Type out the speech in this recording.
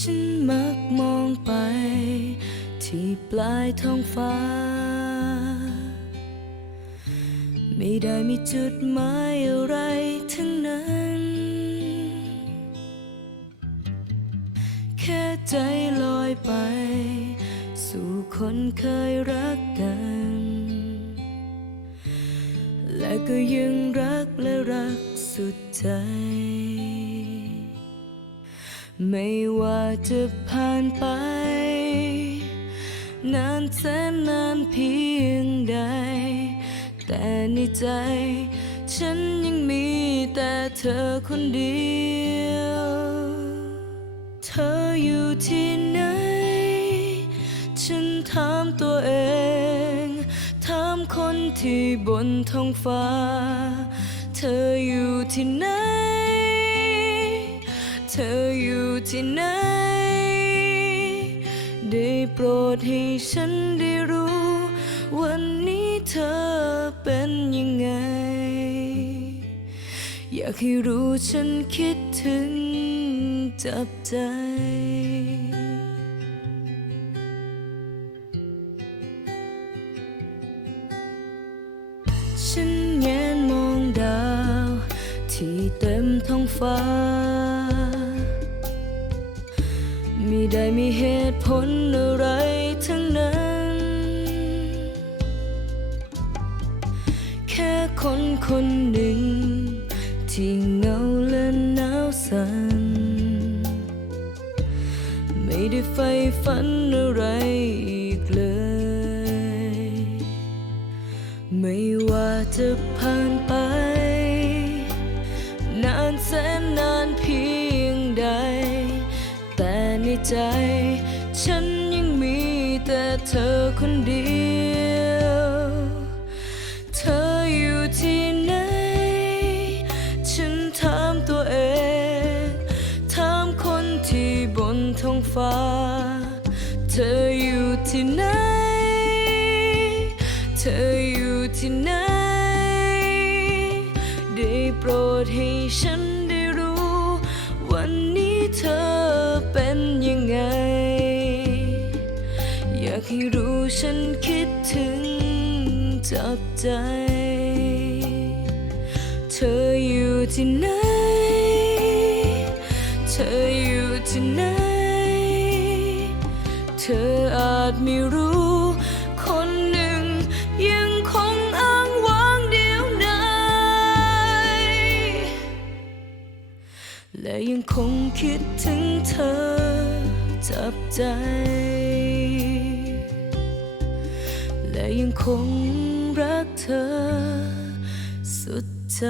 ฉันมักมองไป ที่ปลายท้องฟ้า ไม่ได้มีจุดหมายอะไรทั้งนั้น แค่ใจลอยไป สู่คนเคยรักกัน และก็ยังรักและรักสุดใจ ไม่ว่าจะผ่านไป นานแสนนานเพียงใด แต่ในใจ ฉันยังมีแต่เธอคนเดียว เธออยู่ที่ไหน ฉันถามตัวเอง ถามคนที่บนท้องฟ้า เธออยู่ที่ไหน เธออยู่ที่ไหน ได้โปรดให้ฉันได้รู้ วันนี้เธอเป็นยังไง อยากให้รู้ฉันคิดถึงจับใจฉันแงนมองดาว ที่เต็มท้องฟ้า ไม่ได้มีเหตุผลอะไรทั้งนั้น แค่คนคนหนึ่ง ที่เงาและหนาวสั่นไม่ได้ใฝ่ฝันอะไรอีกเลย ไม่ว่าจะผ่านไป นานแสนนาน ใจ ฉันยังมีแต่เธอคนเดียว เธออยู่ที่ไหน ฉันถามตัวเอง ถามคนที่บนท้องฟ้า เธออยู่ที่ไหน เธออยู่ที่ไหน ได้โปรดให้ฉัน อยากให้รู้ฉันคิดถึงจับใจ เธออยู่ที่ไหน เธออยู่ที่ไหน เธออาจไม่รู้ คนหนึ่งยังคงอ้างว้างเดียวดายและยังคงคิดถึงเธอจับใจ ยังคงรักเธอสุดใจ